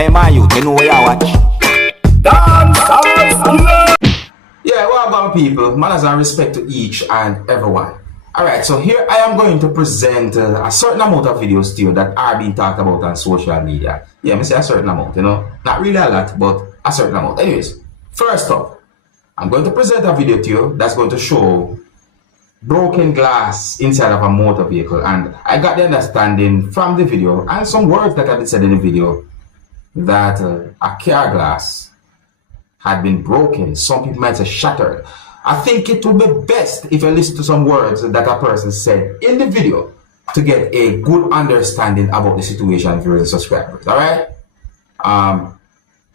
Hey man, you know where you watch? Dancehall. Yeah, well about people, manners and respect to each and everyone. Alright, so here I am going to present a certain amount of videos to you that are being talked about on social media. Yeah, I say a certain amount, you know, not really a lot, but a certain amount. Anyways, first up, I'm going to present a video to you that's going to show broken glass inside of a motor vehicle, and I got the understanding from the video and some words that have been said in the video that a car glass had been broken. Some people might say shattered. I think it would be best if you listen to some words that a person said in the video to get a good understanding about the situation for the subscribers. All right,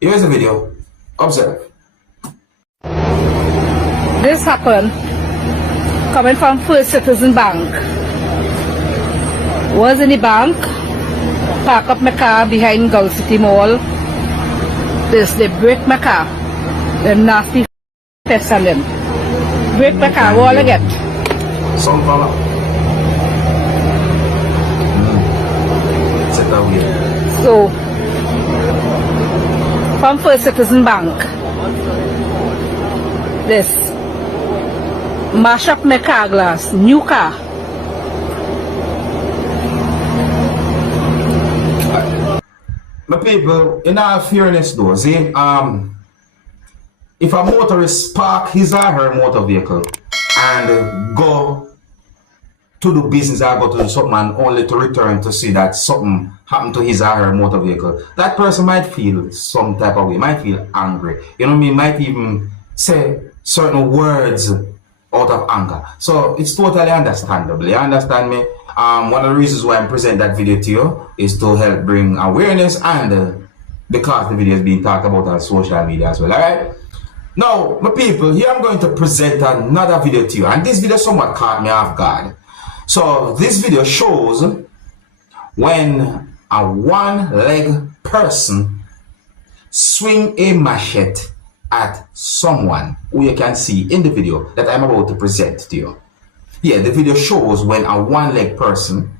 here's the video. Observe. This happened coming from First Citizen Bank. Was in the bank, park up my car behind Gulf City Mall. They break my car. Them nasty pets on them. Break my car, all I get. Some fella. Sit down here. So, from First Citizen Bank, this mash up my car glass, new car. My people, in all fairness though, see, if a motorist park his or her motor vehicle and go to do business or go to do something and only to return to see that something happened to his or her motor vehicle, that person might feel some type of way, might feel angry. You know what I mean? Might even say certain words out of anger. So it's totally understandable. You understand me? One of the reasons why I'm presenting that video to you is to help bring awareness, and because the video is being talked about on social media as well. Alright? Now, my people, here I'm going to present another video to you, and this video somewhat caught me off guard. So this video shows when a one-leg person swing a machete at someone who you can see in the video that I'm about to present to you. Yeah, the video shows when a one-leg person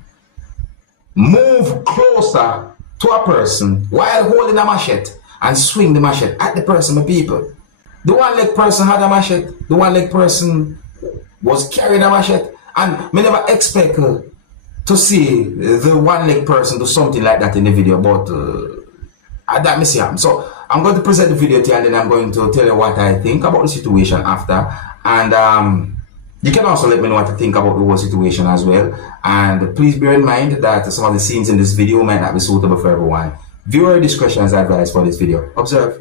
move closer to a person while holding a machete and swing the machete at the person, my people. The one-leg person had a machete. The one-leg person was carrying a machete, and me never expect to see the one-leg person do something like that in the video, but that me see him. So I'm going to present the video to you, and then I'm going to tell you what I think about the situation after, and you can also let me know what you think about the whole situation as well. And please bear in mind that some of the scenes in this video might not be suitable for everyone. Viewer discretion is advised for this video. Observe.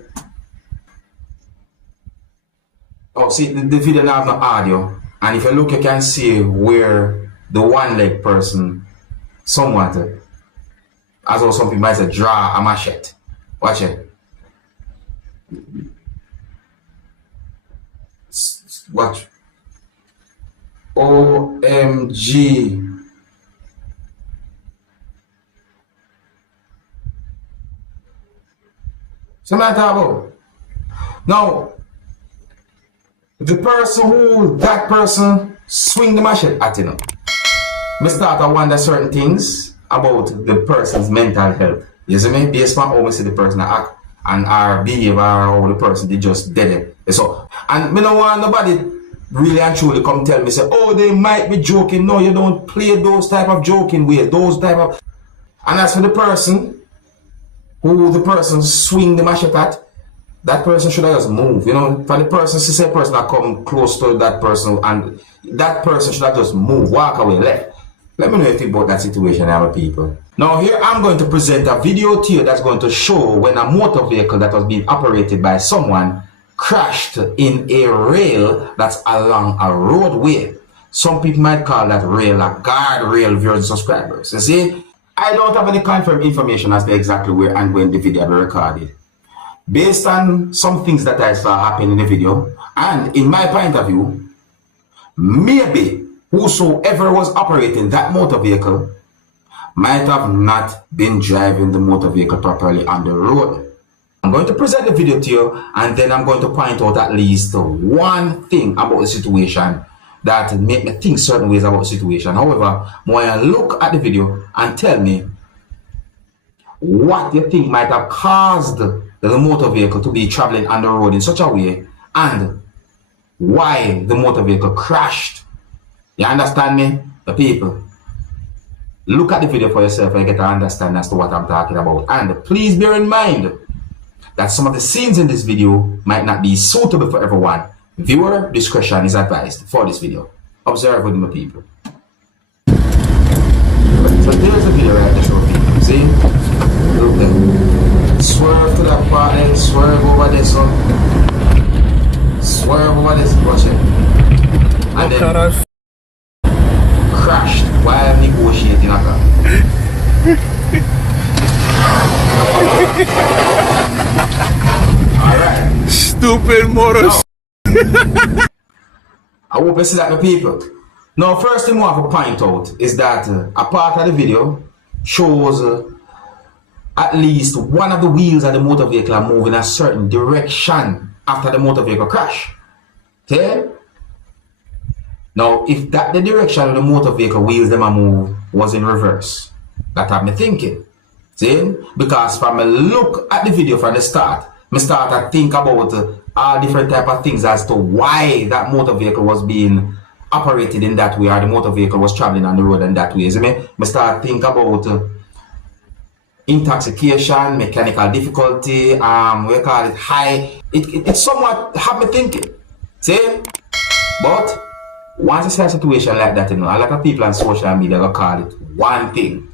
Oh, see, the video now have no audio, and if you look, you can see where the one-leg person somewhat, as well some people might say, draw a machete. Watch it. Watch. OMG. So I'm talking about. Now, the person who that person swing the machete at, you know, me start to wonder certain things about the person's mental health. You see me? Based on how we see the person act and our behavior, how the person they just did it. So, and me don't want nobody really and truly come tell me, say, oh, they might be joking. No, you don't play those type of joking ways, those type of. And as for the person who the person swing the machete at, that person should have just move. You know, for the person, say person that come close to that person, and that person should have just move, walk away, left. Let me know if you think about that situation, our people. Now here I'm going to present a video to you that's going to show when a motor vehicle that was being operated by someone crashed in a rail that's along a roadway. Some people might call that rail a guardrail, viewers and subscribers. You see, I don't have any confirmed information as to exactly where and when the video will be recorded. Based on some things that I saw happen in the video, and in my point of view, maybe whosoever was operating that motor vehicle might have not been driving the motor vehicle properly on the road. I'm going to present the video to you, and then I'm going to point out at least one thing about the situation that make me think certain ways about the situation. However, I want to look at the video and tell me what you think might have caused the motor vehicle to be traveling on the road in such a way and why the motor vehicle crashed. You understand me? The people. Look at the video for yourself and get to understand as to what I'm talking about. And please bear in mind that some of the scenes in this video might not be suitable for everyone. Viewer discretion is advised for this video. Observe with me, people. So there's a video right there, people. See? Look there. Swerve to that part and swerve over this one. Swerve over this, watch it. And then crashed while negotiating a car. Alright. Stupid motors. I hope you see that, the people. Now, first thing I want to point out is that a part of the video shows at least one of the wheels of the motor vehicle are moving a certain direction after the motor vehicle crash. Okay? Now, if that the direction of the motor vehicle wheels them a move was in reverse, that had me thinking. See? Because from a look at the video from the start, I start to think about all different type of things as to why that motor vehicle was being operated in that way, or the motor vehicle was traveling on the road in that way. See? I start to think about intoxication, mechanical difficulty, we call it high. It somewhat have me thinking. See? But once you see a situation like that, you know, a lot of people on social media will call it one thing.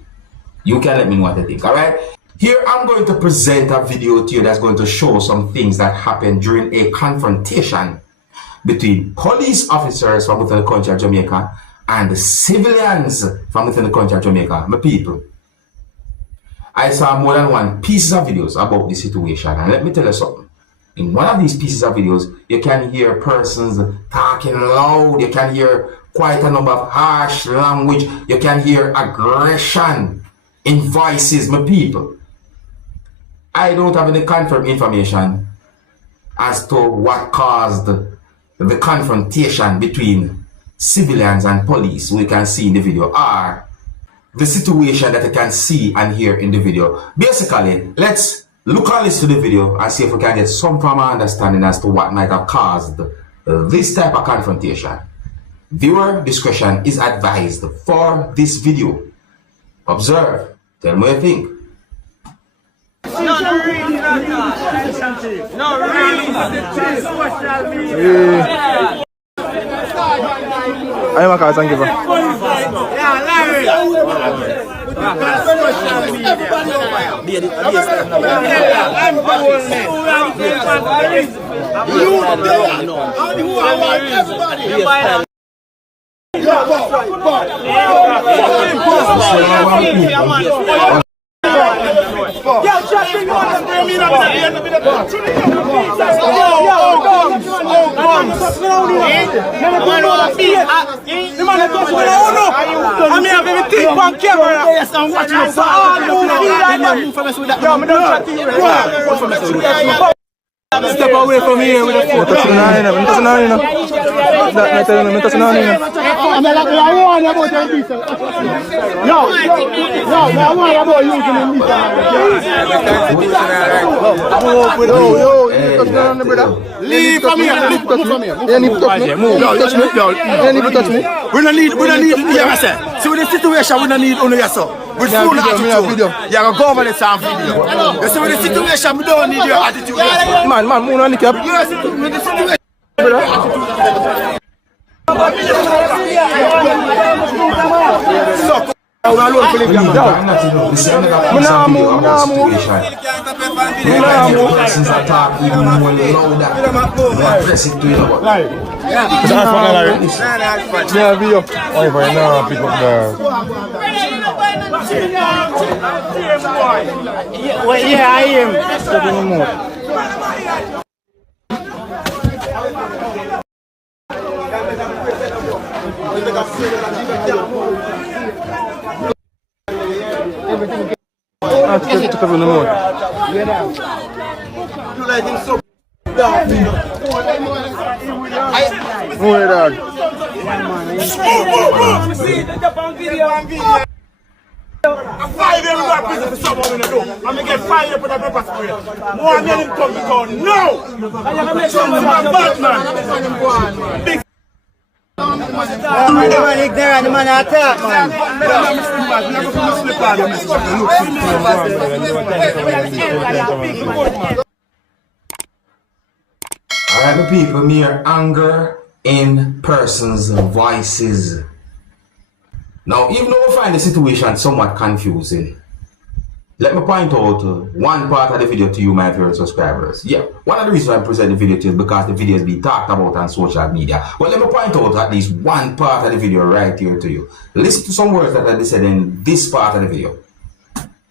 You can let me know what you think, alright? Here I'm going to present a video to you that's going to show some things that happened during a confrontation between police officers from within the country of Jamaica and the civilians from within the country of Jamaica, my people. I saw more than one pieces of videos about this situation, and let me tell you something. In one of these pieces of videos, you can hear persons talking loud, you can hear quite a number of harsh language, you can hear aggression in voices, my people. I don't have any confirmed information as to what caused the confrontation between civilians and police we can see in the video, or the situation that you can see and hear in the video. Basically, let's look and listen to the video and see if we can get some form of understanding as to what might have caused this type of confrontation. Viewer discretion is advised for this video. Observe. Tell me what you think. No, really. Yeah. I'm a car, thank you, bro. Yeah, Larry. Step away from here with the phone. Leave from here. You need to touch me. You need to touch me. We don't need. Yeah, I said. See, with the situation, we don't need only yourself. With full attitude. You're go over the same video. You see, with the situation, we don't need your attitude. Man, move on the cap. With the situation. So, yeah, I am. I'm 5 years ago, prison for someone in the door. I'm going to get 5 years for that paper spray. More than him come because no! I'm going to make sure I'm a bad man. Big man ignorant, the man attack, man. Alright, the people, mere anger in persons' voices. Now, even though I find the situation somewhat confusing, let me point out one part of the video to you, my favorite subscribers. Yeah, one of the reasons I present the video to you is because the video is being talked about on social media. Well, let me point out at least one part of the video right here to you. Listen to some words that I said in this part of the video.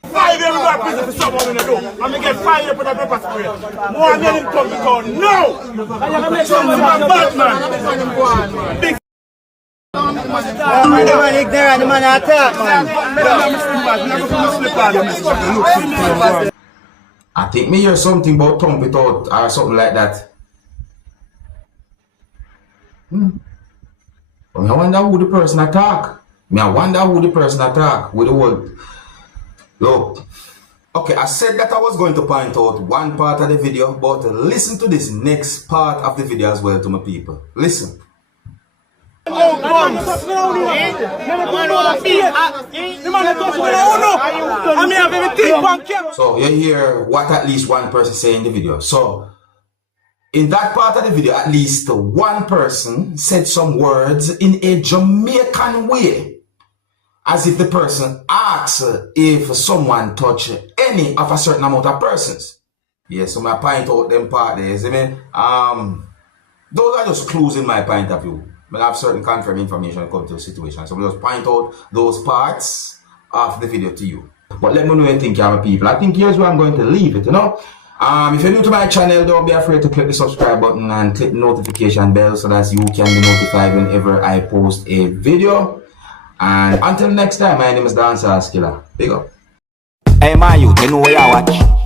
5 years ago, prison for someone in the door. I'm going to get 5 years for that paper spray. More than him come because no! I'm going to make sure I'm a bad man. Big man ignorant, the man attack, man. I think me hear something about thump it out or something like that. But I wonder who the person attack. I wonder who the person attack with the word. Look. Okay, I said that I was going to point out one part of the video, but listen to this next part of the video as well to my people. Listen. So you hear what at least one person say in the video. So in that part of the video, at least one person said some words in a Jamaican way, as if the person asks if someone touch any of a certain amount of persons. Yes, so I point out them part there, you see me? Those are just clues in my point of view. I have certain contrary information when it comes to the situation. So we'll just point out those parts of the video to you. But let me know what you think, my people. I think here's where I'm going to leave it, you know. If you're new to my channel, don't be afraid to click the subscribe button and click the notification bell so that you can be notified whenever I post a video. And until next time, my name is Dancehall Skilla. Big up. Hey, my youth, you know where you watch.